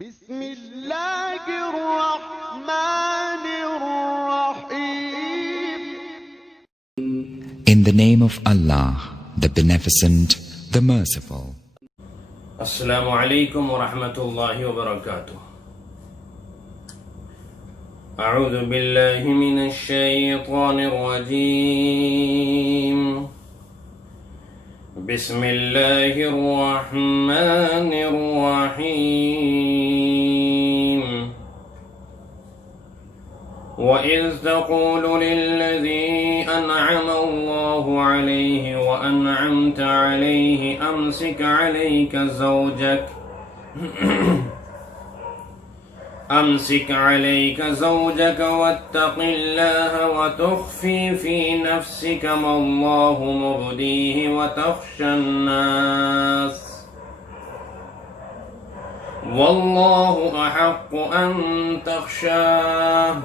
بسم اللہ الرحمن الرحیم. In the name of Allah, the Beneficent, the Merciful. السلام علیکم ورحمۃ اللہ وبرکاتہ. اعوذ باللہ من الشیطان الرجیم. بسم اللہ الرحمن الرحیم. وَإِذْ تَقُولُ لِلَّذِي أَنْعَمَ اللَّهُ عَلَيْهِ وَأَنْعَمْتَ عَلَيْهِ أَمْسِكْ عَلَيْكَ زَوْجَكَ وَاتَّقِ اللَّهَ وَتُخْفِي فِي نَفْسِكَ مَا اللَّهُ مُبْدِيهِ وَتَخْشَى النَّاسَ وَاللَّهُ أَحَقُّ أَن تَخْشَاهُ.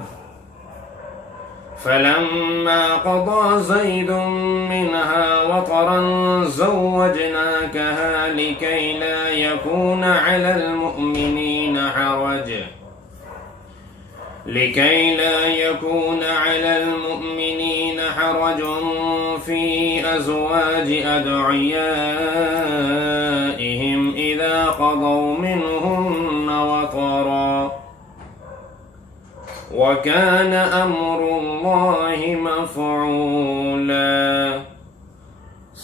فَلَمَّا قَضَى زَيْدٌ مِّنْهَا وَطَرًا زَوَّجْنَاكَهَا لِكَيْ لَا يَكُونَ عَلَى الْمُؤْمِنِينَ حَرَجٌ فِي أَزْوَاجِ أَدْعِيَائِهِمْ إِذَا قَضَوْا مِنْهُنَّ وَطَرًا. وَكَانَ أَمْرُ اللَّهِ مَفْعُولًا.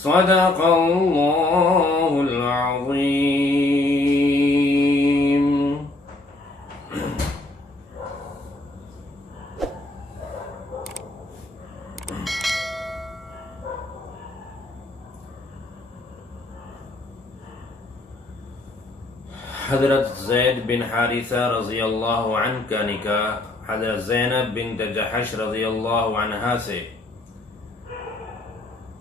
صدق اللہ العظیم. حضرت زید بن حارثہ رضی اللہ عنہ کا نکاح حضرت زینب بنت جحش رضی اللہ عنہا سے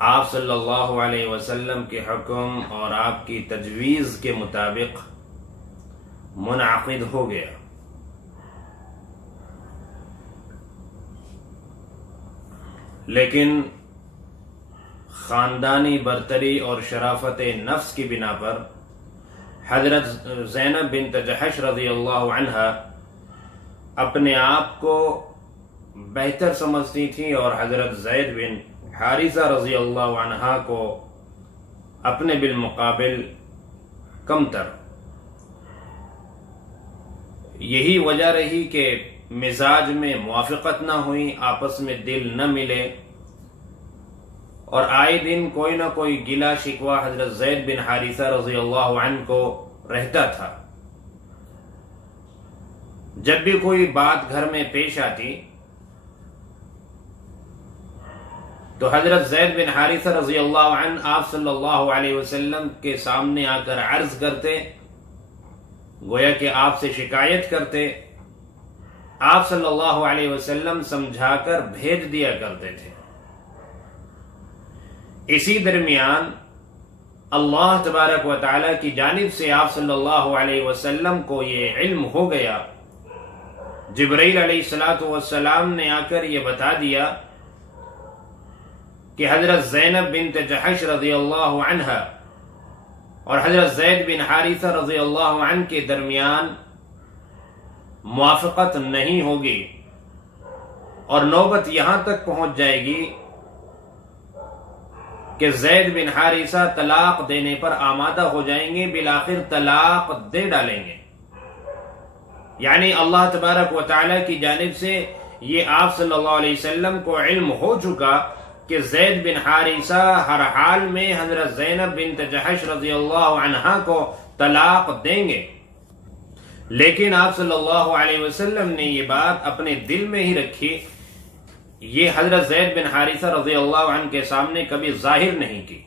آپ صلی اللہ علیہ وسلم کے حکم اور آپ کی تجویز کے مطابق منعقد ہو گیا. لیکن خاندانی برتری اور شرافت نفس کی بنا پر حضرت زینب بنت جحش رضی اللہ عنہا اپنے آپ کو بہتر سمجھتی تھی اور حضرت زید بن حارثہ رضی اللہ عنہا کو اپنے بالمقابل کمتر. یہی وجہ رہی کہ مزاج میں موافقت نہ ہوئی، آپس میں دل نہ ملے اور آئے دن کوئی نہ کوئی گلہ شکوہ حضرت زید بن حارثہ رضی اللہ عنہ کو رہتا تھا. جب بھی کوئی بات گھر میں پیش آتی تو حضرت زید بن حارثہ رضی اللہ عنہ آپ صلی اللہ علیہ وسلم کے سامنے آ کر عرض کرتے، گویا کہ آپ سے شکایت کرتے. آپ صلی اللہ علیہ وسلم سمجھا کر بھیج دیا کرتے تھے. اسی درمیان اللہ تبارک و تعالی کی جانب سے آپ صلی اللہ علیہ وسلم کو یہ علم ہو گیا. جبرائیل علیہ السلام نے آ کر یہ بتا دیا کہ حضرت زینب بنت جحش رضی اللہ عنہ اور حضرت زید بن حارثہ رضی اللہ عنہ کے درمیان موافقت نہیں ہوگی اور نوبت یہاں تک پہنچ جائے گی کہ زید بن حارثہ طلاق دینے پر آمادہ ہو جائیں گے، بالآخر طلاق دے ڈالیں گے. یعنی اللہ تبارک و تعالی کی جانب سے یہ آپ صلی اللہ علیہ وسلم کو علم ہو چکا کہ زید بن حارثہ ہر حال میں حضرت زینب بنت جحش رضی اللہ عنہا کو طلاق دیں گے. لیکن آپ صلی اللہ علیہ وسلم نے یہ بات اپنے دل میں ہی رکھی، یہ حضرت زید بن حارثہ رضی اللہ عنہ کے سامنے کبھی ظاہر نہیں کی.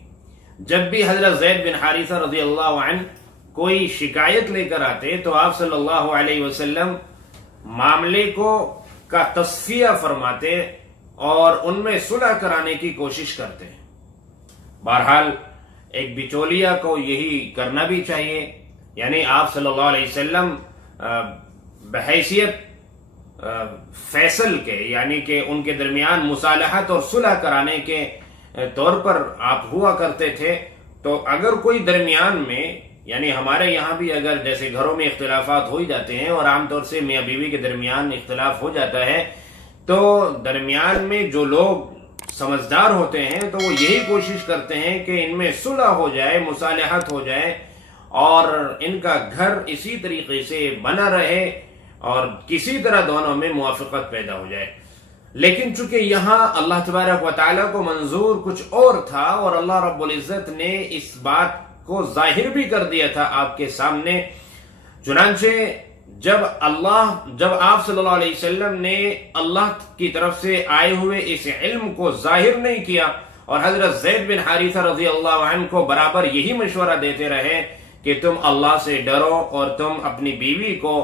جب بھی حضرت زید بن حارثہ رضی اللہ عنہ کوئی شکایت لے کر آتے تو آپ صلی اللہ علیہ وسلم معاملے کا تصفیہ فرماتے اور ان میں صلح کرانے کی کوشش کرتے ہیں. بہرحال ایک بچولیا کو یہی کرنا بھی چاہیے. یعنی آپ صلی اللہ علیہ وسلم بحیثیت فیصل کے، یعنی کہ ان کے درمیان مصالحت اور صلح کرانے کے طور پر آپ ہوا کرتے تھے. تو اگر کوئی درمیان میں یعنی ہمارے یہاں بھی اگر جیسے گھروں میں اختلافات ہو ہی جاتے ہیں اور عام طور سے میاں بیوی کے درمیان اختلاف ہو جاتا ہے، تو درمیان میں جو لوگ سمجھدار ہوتے ہیں تو وہ یہی کوشش کرتے ہیں کہ ان میں صلح ہو جائے، مصالحت ہو جائے اور ان کا گھر اسی طریقے سے بنا رہے اور کسی طرح دونوں میں موافقت پیدا ہو جائے. لیکن چونکہ یہاں اللہ تبارک و تعالیٰ کو منظور کچھ اور تھا اور اللہ رب العزت نے اس بات کو ظاہر بھی کر دیا تھا آپ کے سامنے، چنانچہ جب آپ صلی اللہ علیہ وسلم نے اللہ کی طرف سے آئے ہوئے اس علم کو ظاہر نہیں کیا اور حضرت زید بن حارثہ رضی اللہ عنہ کو برابر یہی مشورہ دیتے رہے کہ تم اللہ سے ڈرو اور تم اپنی بیوی کو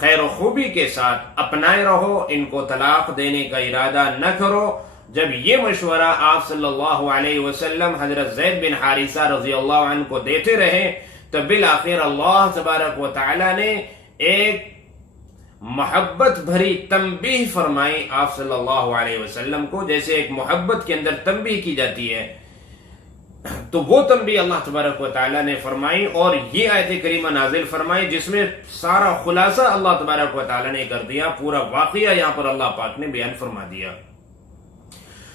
خیر و خوبی کے ساتھ اپنائے رہو، ان کو طلاق دینے کا ارادہ نہ کرو، جب یہ مشورہ آپ صلی اللہ علیہ وسلم حضرت زید بن حارثہ رضی اللہ عنہ کو دیتے رہے تو بالآخر اللہ تبارک و تعالی نے ایک محبت بھری تنبیہ فرمائی آپ صلی اللہ علیہ وسلم کو، جیسے ایک محبت کے اندر تنبیہ کی جاتی ہے، تو وہ تنبیہ اللہ تبارک و تعالی نے فرمائی اور یہ آیت کریمہ نازل فرمائی جس میں سارا خلاصہ اللہ تبارک و تعالی نے کر دیا، پورا واقعہ یہاں پر اللہ پاک نے بیان فرما دیا.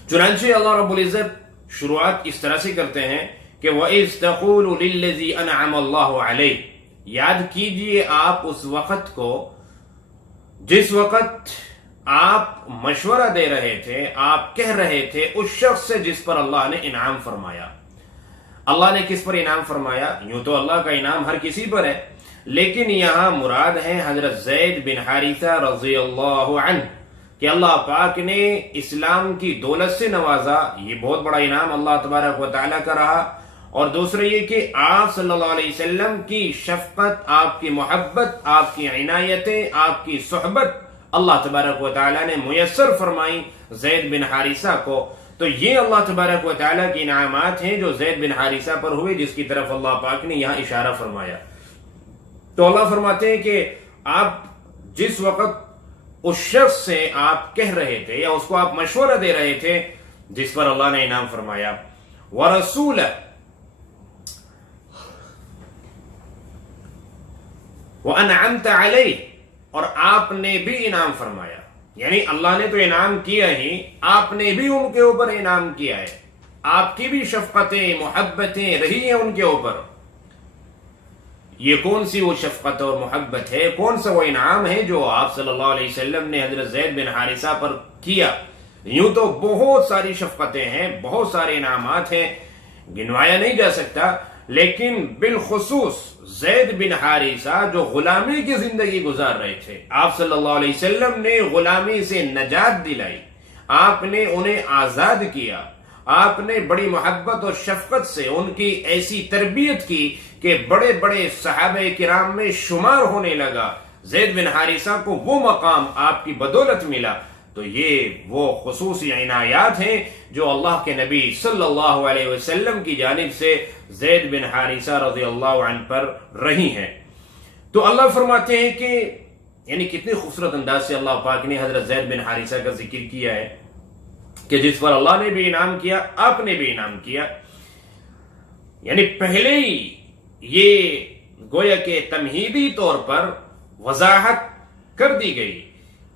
چنانچہ اللہ رب العزت شروعات اس طرح سے کرتے ہیں کہ وَإِذْ تَقُولُ لِلَّذِي أَنْعَمَ اللَّهُ عَلَيْهِ، یاد کیجئے آپ اس وقت کو جس وقت آپ مشورہ دے رہے تھے، آپ کہہ رہے تھے اس شخص سے جس پر اللہ نے انعام فرمایا. اللہ نے کس پر انعام فرمایا؟ یوں تو اللہ کا انعام ہر کسی پر ہے، لیکن یہاں مراد ہے حضرت زید بن حارثہ رضی اللہ عنہ کہ اللہ پاک نے اسلام کی دولت سے نوازا. یہ بہت بڑا انعام اللہ تبارک و تعالیٰ کا رہا. اور دوسرا یہ کہ آپ صلی اللہ علیہ وسلم کی شفقت، آپ کی محبت، آپ کی عنایتیں، آپ کی صحبت اللہ تبارک و تعالیٰ نے میسر فرمائی زید بن حارثہ کو. تو یہ اللہ تبارک و تعالیٰ کی انعامات ہیں جو زید بن حارثہ پر ہوئے، جس کی طرف اللہ پاک نے یہاں اشارہ فرمایا. تو اللہ فرماتے ہیں کہ آپ جس وقت اس شخص سے آپ کہہ رہے تھے یا اس کو آپ مشورہ دے رہے تھے جس پر اللہ نے انعام فرمایا، وَرَسُولَ وَأَنْعَمْتَ عَلَيْهِ، اور آپ نے بھی انعام فرمایا. یعنی اللہ نے تو انعام کیا ہی، آپ نے بھی ان کے اوپر انعام کیا ہے، آپ کی بھی شفقتیں محبتیں رہی ہیں ان کے اوپر. یہ کون سی وہ شفقت اور محبت ہے، کون سا وہ انعام ہے جو آپ صلی اللہ علیہ وسلم نے حضرت زید بن حارثہ پر کیا؟ یوں تو بہت ساری شفقتیں ہیں، بہت سارے انعامات ہیں، گنوایا نہیں جا سکتا، لیکن بالخصوص زید بن حارثہ جو غلامی کی زندگی گزار رہے تھے، آپ صلی اللہ علیہ وسلم نے غلامی سے نجات دلائی، آپ نے انہیں آزاد کیا، آپ نے بڑی محبت اور شفقت سے ان کی ایسی تربیت کی کہ بڑے بڑے صحابہ کرام میں شمار ہونے لگا. زید بن حارثہ کو وہ مقام آپ کی بدولت ملا. تو یہ وہ خصوصی عنایات ہیں جو اللہ کے نبی صلی اللہ علیہ وسلم کی جانب سے زید بن حارثہ رضی اللہ عنہ پر رہی ہیں. تو اللہ فرماتے ہیں کہ یعنی کتنے خوبصورت انداز سے اللہ پاک نے حضرت زید بن حارثہ کا ذکر کیا ہے کہ جس پر اللہ نے بھی انعام کیا، آپ نے بھی انعام کیا. یعنی پہلے ہی یہ گویا کہ تمہیدی طور پر وضاحت کر دی گئی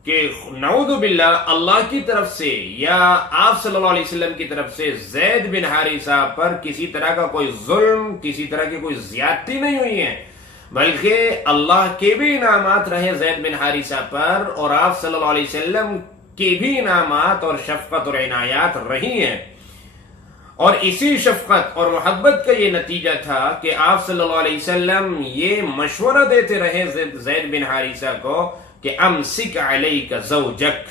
کہ نعوذ باللہ اللہ کی طرف سے یا آپ صلی اللہ علیہ وسلم کی طرف سے زید بن حارثہ پر کسی طرح کا کوئی ظلم، کسی طرح کی کوئی زیادتی نہیں ہوئی ہے، بلکہ اللہ کے بھی انعامات رہے زید بن حارثہ پر اور آپ صلی اللہ علیہ وسلم کی بھی انعامات اور شفقت اور عنایات رہی ہیں. اور اسی شفقت اور محبت کا یہ نتیجہ تھا کہ آپ صلی اللہ علیہ وسلم یہ مشورہ دیتے رہے زید بن حارثہ کو کہ امسک علیک زوجک،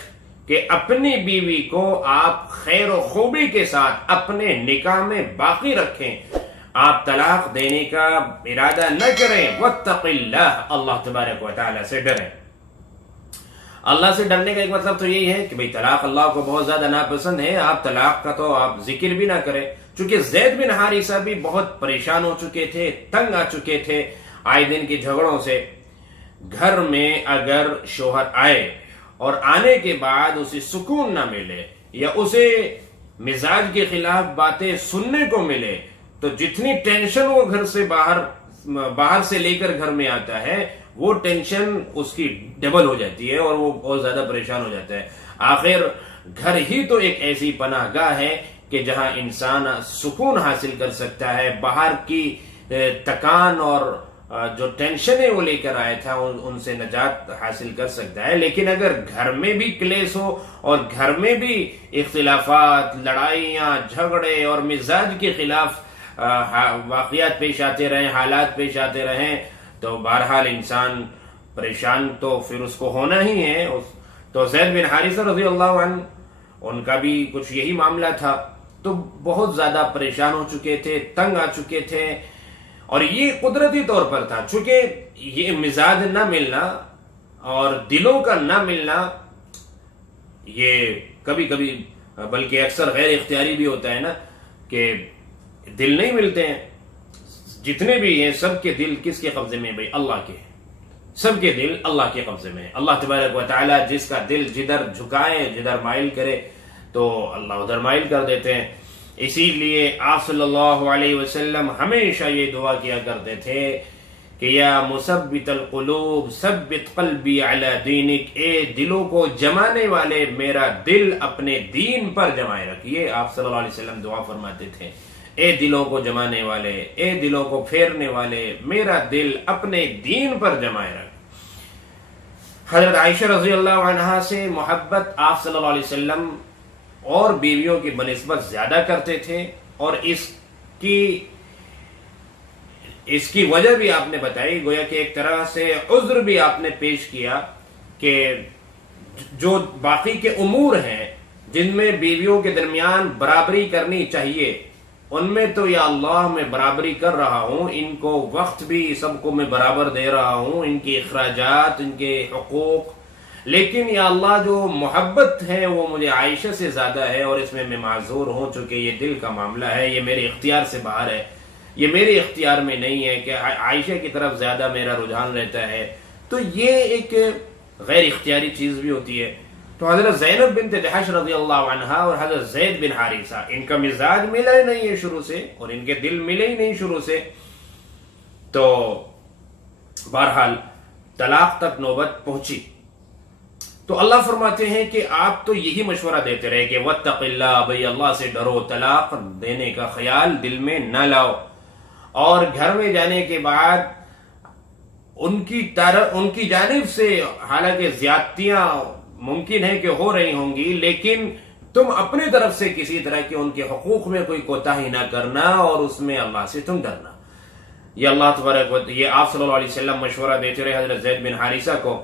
کہ اپنی بیوی کو آپ خیر و خوبی کے ساتھ اپنے نکاح میں باقی رکھیں، آپ طلاق دینے کا ارادہ نہ کریں. واتق اللہ، اللہ تبارک و تعالی سے ڈریں. اللہ سے ڈرنے کا ایک مطلب تو یہی ہے کہ بھئی طلاق اللہ کو بہت زیادہ ناپسند ہے، آپ طلاق کا تو آپ ذکر بھی نہ کریں. چونکہ زید بن حارثہ بھی بہت پریشان ہو چکے تھے، تنگ آ چکے تھے آئے دن کے جھگڑوں سے. گھر میں اگر شوہر آئے اور آنے کے بعد اسے سکون نہ ملے یا اسے مزاج کے خلاف باتیں سننے کو ملے تو جتنی ٹینشن وہ گھر سے باہر باہر سے لے کر گھر میں آتا ہے وہ ٹینشن اس کی ڈبل ہو جاتی ہے اور وہ بہت زیادہ پریشان ہو جاتا ہے. آخر گھر ہی تو ایک ایسی پناہ گاہ ہے کہ جہاں انسان سکون حاصل کر سکتا ہے, باہر کی تکان اور جو ٹینشنیں وہ لے کر آیا تھا ان سے نجات حاصل کر سکتا ہے. لیکن اگر گھر میں بھی کلیش ہو اور گھر میں بھی اختلافات, لڑائیاں, جھگڑے اور مزاج کے خلاف واقعات پیش آتے رہیں, حالات پیش آتے رہیں, تو بہرحال انسان پریشان تو پھر اس کو ہونا ہی ہے. تو زید بن حارثہ رضی اللہ عنہ ان کا بھی کچھ یہی معاملہ تھا, تو بہت زیادہ پریشان ہو چکے تھے, تنگ آ چکے تھے. اور یہ قدرتی طور پر تھا, چونکہ یہ مزاج نہ ملنا اور دلوں کا نہ ملنا یہ کبھی کبھی بلکہ اکثر غیر اختیاری بھی ہوتا ہے نا, کہ دل نہیں ملتے ہیں. جتنے بھی ہیں سب کے دل کس کے قبضے میں؟ بھائی اللہ کے. سب کے دل اللہ کے قبضے میں. اللہ تبارک و تعالی جس کا دل جدھر جھکائے, جدھر مائل کرے تو اللہ ادھر مائل کر دیتے ہیں. اسی لیے آپ صلی اللہ علیہ وسلم ہمیشہ یہ دعا کیا کرتے تھے کہ یا مثبت القلوب ثبت قلبی علی دینک, اے دلوں کو جمانے والے میرا دل اپنے دین پر جمائے رکھیے. آپ صلی اللہ علیہ وسلم دعا فرماتے تھے, اے دلوں کو جمانے والے, اے دلوں کو پھیرنے والے, میرا دل اپنے دین پر جمائے رکھ. حضرت عائشہ رضی اللہ عنہا سے محبت آپ صلی اللہ علیہ وسلم اور بیویوں کی بنسبت زیادہ کرتے تھے, اور اس کی وجہ بھی آپ نے بتائی. گویا کہ ایک طرح سے عذر بھی آپ نے پیش کیا کہ جو باقی کے امور ہیں جن میں بیویوں کے درمیان برابری کرنی چاہیے, ان میں تو یا اللہ میں برابری کر رہا ہوں, ان کو وقت بھی سب کو میں برابر دے رہا ہوں, ان کے اخراجات, ان کے حقوق, لیکن یا اللہ جو محبت ہے وہ مجھے عائشہ سے زیادہ ہے, اور اس میں میں معذور ہوں چونکہ یہ دل کا معاملہ ہے, یہ میرے اختیار سے باہر ہے, یہ میرے اختیار میں نہیں ہے کہ عائشہ کی طرف زیادہ میرا رجحان رہتا ہے. تو یہ ایک غیر اختیاری چیز بھی ہوتی ہے. تو حضرت زینب بنت جحش رضی اللہ عنہا اور حضرت زید بن حارثہ, ان کا مزاج ملا ہی نہیں ہے شروع سے, اور ان کے دل ملے ہی نہیں شروع سے. تو بہرحال طلاق تک نوبت پہنچی. تو اللہ فرماتے ہیں کہ آپ تو یہی مشورہ دیتے رہے کہ واتق اللہ, بھئی اللہ سے ڈرو, طلاق دینے کا خیال دل میں نہ لاؤ. اور گھر میں جانے کے بعد ان کی جانب سے حالانکہ زیادتیاں ممکن ہے کہ ہو رہی ہوں گی, لیکن تم اپنی طرف سے کسی طرح کے ان کے حقوق میں کوئی کوتاہی نہ کرنا, اور اس میں اللہ سے تم ڈرنا. یہ اللہ تبارک یہ آپ صلی اللہ علیہ وسلم مشورہ دیتے رہے حضرت زید بن حارثہ کو.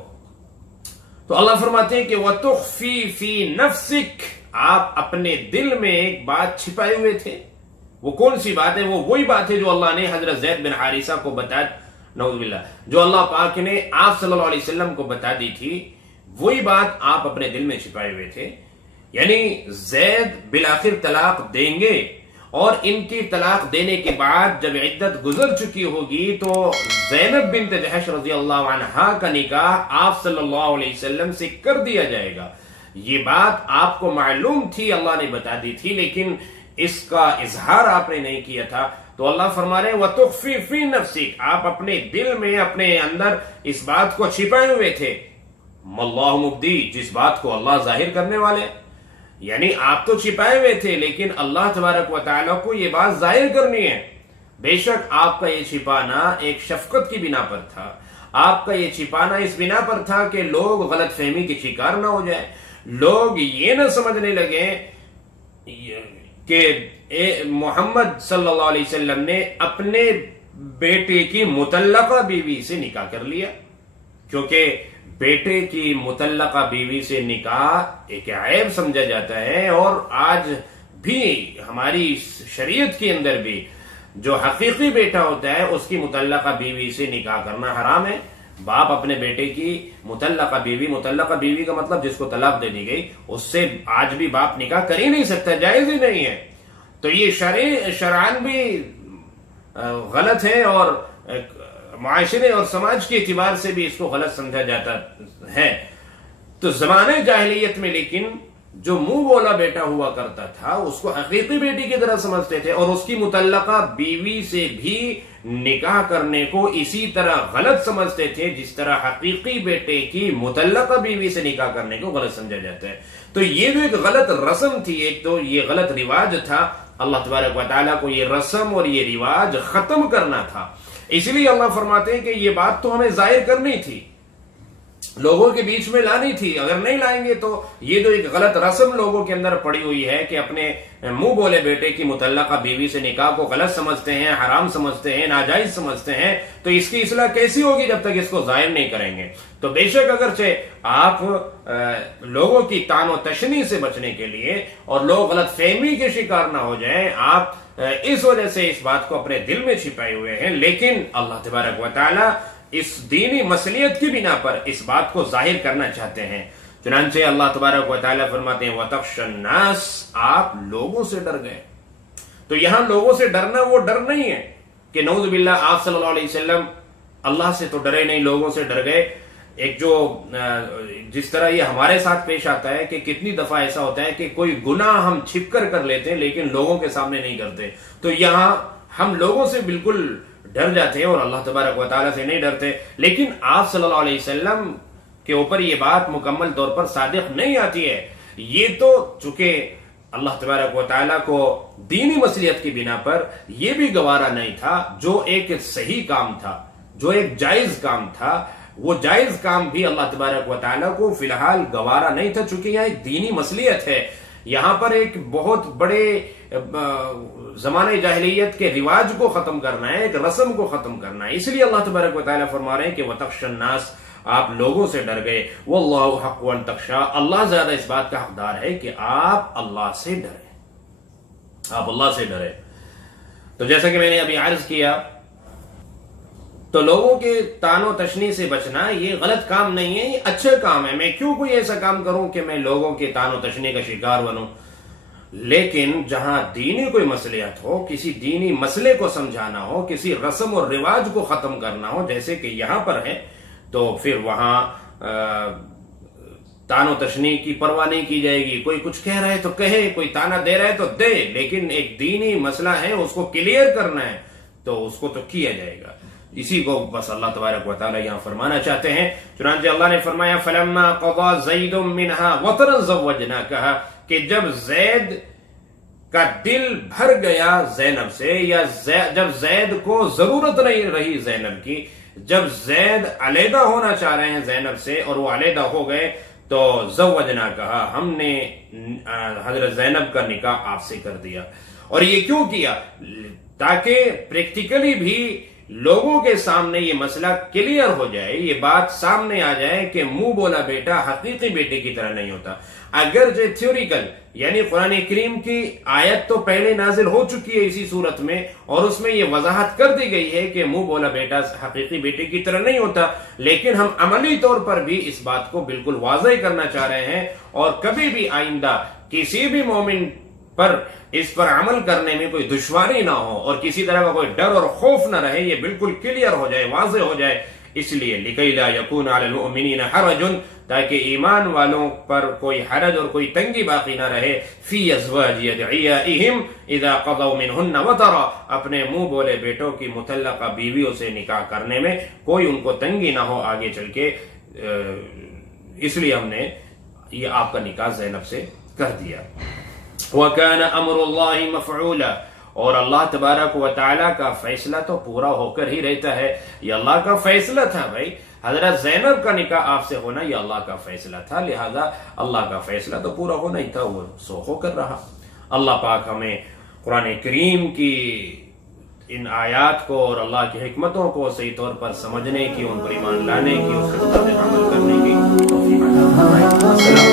تو اللہ فرماتے ہیں کہ وَتُخْفِي فِي نَفْسِكَ, آپ اپنے دل میں ایک بات چھپائے ہوئے تھے. وہ کون سی بات ہے؟ وہ وہی بات ہے جو اللہ نے حضرت زید بن حارثہ کو بتا, نعوذ باللہ, جو اللہ پاک نے آپ صلی اللہ علیہ وسلم کو بتا دی تھی, وہی بات آپ اپنے دل میں چھپائے ہوئے تھے. یعنی زید بالآخر طلاق دیں گے, اور ان کی طلاق دینے کے بعد جب عدت گزر چکی ہوگی تو زینب بنت جحش رضی اللہ عنہا کا نکاح آپ صلی اللہ علیہ وسلم سے کر دیا جائے گا. یہ بات آپ کو معلوم تھی, اللہ نے بتا دی تھی, لیکن اس کا اظہار آپ نے نہیں کیا تھا. تو اللہ فرما رہے ہیں وَتُخْفِي فِي نَفْسِكَ, آپ اپنے دل میں, اپنے اندر اس بات کو چھپائے ہوئے تھے. مَاللَّهُ مُبْدِي, جس بات کو اللہ ظاہر کرنے والے. یعنی آپ تو چھپائے ہوئے تھے, لیکن اللہ تبارک و تعالیٰ کو یہ بات ظاہر کرنی ہے. بے شک آپ کا یہ چھپانا ایک شفقت کی بنا پر تھا, آپ کا یہ چھپانا اس بنا پر تھا کہ لوگ غلط فہمی کے شکار نہ ہو جائیں, لوگ یہ نہ سمجھنے لگے کہ محمد صلی اللہ علیہ وسلم نے اپنے بیٹے کی مطلقہ بیوی سے نکاح کر لیا. کیونکہ بیٹے کی مطلقہ بیوی سے نکاح ایک عیب سمجھا جاتا ہے, اور آج بھی ہماری شریعت کے اندر بھی جو حقیقی بیٹا ہوتا ہے اس کی مطلقہ بیوی سے نکاح کرنا حرام ہے. باپ اپنے بیٹے کی مطلقہ بیوی کا مطلب جس کو طلاق دے دی گئی, اس سے آج بھی باپ نکاح کر ہی نہیں سکتا, جائز ہی نہیں ہے. تو یہ شرعاً بھی غلط ہے, اور معاشرے اور سماج کے اعتبار سے بھی اس کو غلط سمجھا جاتا ہے. تو زمانے جاہلیت میں لیکن جو منہ بولا بیٹا ہوا کرتا تھا اس کو حقیقی بیٹی کی طرح سمجھتے تھے، اور اس کی متعلقہ بیوی سے بھی نکاح کرنے کو اسی طرح غلط سمجھتے تھے جس طرح حقیقی بیٹے کی متعلقہ بیوی سے نکاح کرنے کو غلط سمجھا جاتا ہے۔ تو یہ جو ایک غلط رسم تھی، ایک تو یہ غلط رواج تھا، اللہ تبارک و تعالیٰ کو یہ رسم اور یہ رواج ختم کرنا تھا۔ اس لیے اللہ فرماتے ہیں کہ یہ بات تو ہمیں ظاہر کرنی تھی، لوگوں کے بیچ میں لانی تھی، اگر نہیں لائیں گے تو یہ جو ایک غلط رسم لوگوں کے اندر پڑی ہوئی ہے کہ اپنے منہ بولے بیٹے کی متعلقہ بیوی سے نکاح کو غلط سمجھتے ہیں، حرام سمجھتے ہیں، ناجائز سمجھتے ہیں، تو اس کی اصلاح کیسی ہوگی جب تک اس کو ظاہر نہیں کریں گے؟ تو بے شک اگرچہ آپ لوگوں کی طعن و تشنیع سے بچنے کے لیے اور لوگ غلط فہمی کے شکار نہ ہو جائیں، آپ اس وجہ سے اس بات کو اپنے دل میں چھپائے ہوئے ہیں، لیکن اللہ تبارک و تعالی اس دینی مصلیحت کی بنا پر اس بات کو ظاہر کرنا چاہتے ہیں۔ چنانچہ اللہ تبارک و تعالیٰ فرماتے ہیں وَتَخْشَى النَّاسَ، آپ لوگوں سے ڈر گئے۔ تو یہاں لوگوں سے ڈرنا وہ ڈر نہیں ہے کہ نعوذ باللہ آپ صلی اللہ علیہ وسلم اللہ سے تو ڈرے نہیں، لوگوں سے ڈر گئے۔ ایک جو جس طرح یہ ہمارے ساتھ پیش آتا ہے کہ کتنی دفعہ ایسا ہوتا ہے کہ کوئی گناہ ہم چھپ کر لیتے ہیں لیکن لوگوں کے سامنے نہیں کرتے، تو یہاں ہم لوگوں سے بالکل ڈر جاتے ہیں اور اللہ تبارک و تعالیٰ سے نہیں ڈرتے۔ لیکن آپ صلی اللہ علیہ وسلم کے اوپر یہ بات مکمل طور پر صادق نہیں آتی ہے، یہ تو چونکہ اللہ تبارک و تعالیٰ کو دینی مصلیحت کی بنا پر یہ بھی گوارا نہیں تھا، جو ایک صحیح کام تھا، جو ایک جائز کام تھا، وہ جائز کام بھی اللہ تبارک و تعالیٰ کو فی الحال گوارا نہیں تھا، چونکہ یہاں ایک دینی مصلیحت ہے، یہاں پر ایک بہت بڑے زمانہ جاہلیت کے رواج کو ختم کرنا ہے، ایک رسم کو ختم کرنا ہے۔ اس لیے اللہ تبارک و تعالیٰ فرما رہے ہیں کہ وَتَخْشَى النَّاسَ، آپ لوگوں سے ڈر گئے، وَاللَّهُ حَقُّ أَن تَخْشَىٰ، اللہ زیادہ اس بات کا حقدار ہے کہ آپ اللہ سے ڈریں، آپ اللہ سے ڈریں۔ تو جیسا کہ میں نے ابھی عرض کیا، تو لوگوں کے طعن و تشنیع سے بچنا یہ غلط کام نہیں ہے، یہ اچھا کام ہے۔ میں کیوں کوئی ایسا کام کروں کہ میں لوگوں کے طعن و تشنیع کا شکار بنوں؟ لیکن جہاں دینی کوئی مصلحت ہو، کسی دینی مسئلے کو سمجھانا ہو، کسی رسم اور رواج کو ختم کرنا ہو جیسے کہ یہاں پر ہے، تو پھر وہاں طعن و تشنیع کی پرواہ نہیں کی جائے گی۔ کوئی کچھ کہہ رہا ہے تو کہے، کوئی طعنہ دے رہا ہے تو دے، لیکن ایک دینی مسئلہ ہے اس کو کلیئر کرنا ہے تو اس کو تو کیا جائے گا۔ اسی کو بس اللہ تبارک و تعالیٰ یہاں فرمانا چاہتے ہیں۔ چنانچہ اللہ نے فرمایا فَلَمَّا قَضَى زَيْدٌ مِّنْهَا وَطَرًا زَوَّجْنَاكَهَا، کہ جب زید کا دل بھر گیا زینب سے، یا جب زید کو ضرورت نہیں رہی زینب کی، جب زید علیحدہ ہونا چاہ رہے ہیں زینب سے اور وہ علیحدہ ہو گئے، تو زوجناکہا، ہم نے حضرت زینب کا نکاح آپ سے کر دیا۔ اور یہ کیوں کیا؟ تاکہ پریکٹیکلی بھی لوگوں کے سامنے یہ مسئلہ کلیئر ہو جائے، یہ بات سامنے آ جائے کہ منہ بولا بیٹا حقیقی بیٹے کی طرح نہیں ہوتا۔ اگر جو تھیوریکل یعنی قرآن کریم کی آیت تو پہلے نازل ہو چکی ہے اسی صورت میں، اور اس میں یہ وضاحت کر دی گئی ہے کہ منہ بولا بیٹا حقیقی بیٹے کی طرح نہیں ہوتا، لیکن ہم عملی طور پر بھی اس بات کو بالکل واضح کرنا چاہ رہے ہیں، اور کبھی بھی آئندہ کسی بھی مومن پر اس پر عمل کرنے میں کوئی دشواری نہ ہو اور کسی طرح کا کوئی ڈر اور خوف نہ رہے، یہ بالکل کلیئر ہو جائے، واضح ہو جائے۔ اس لیے لِكَيْ لَا يَكُونَ عَلَى الْمُؤْمِنِينَ حَرَجٌ، تاکہ ایمان والوں پر کوئی حرج اور کوئی تنگی باقی نہ رہے، فِي أَزْوَاجِ أَدْعِيَائِهِمْ إِذَا قَضَوْا مِنْهُنَّ وَطَرًا، اپنے منہ بولے بیٹوں کی متعلقہ بیویوں سے نکاح کرنے میں کوئی ان کو تنگی نہ ہو آگے چل کے، اس لیے ہم نے یہ آپ کا نکاح زینب سے کر دیا۔ وَكَانَ أَمْرُ اللَّهِ مَفْعُولًا، اور اللہ تبارک و تعالیٰ کا فیصلہ تو پورا ہو کر ہی رہتا ہے۔ یہ اللہ کا فیصلہ تھا بھائی، حضرت زینب کا نکاح آپ سے ہونا یہ اللہ کا فیصلہ تھا، لہذا اللہ کا فیصلہ تو پورا ہونا ہی تھا، وہ سو ہو کر رہا۔ اللہ پاک ہمیں قرآن کریم کی ان آیات کو اور اللہ کی حکمتوں کو صحیح طور پر سمجھنے کی، ان پر ایمان لانے کی، اس کے مطابق عمل کرنے کی توفیق عطا فرمائے۔ السلام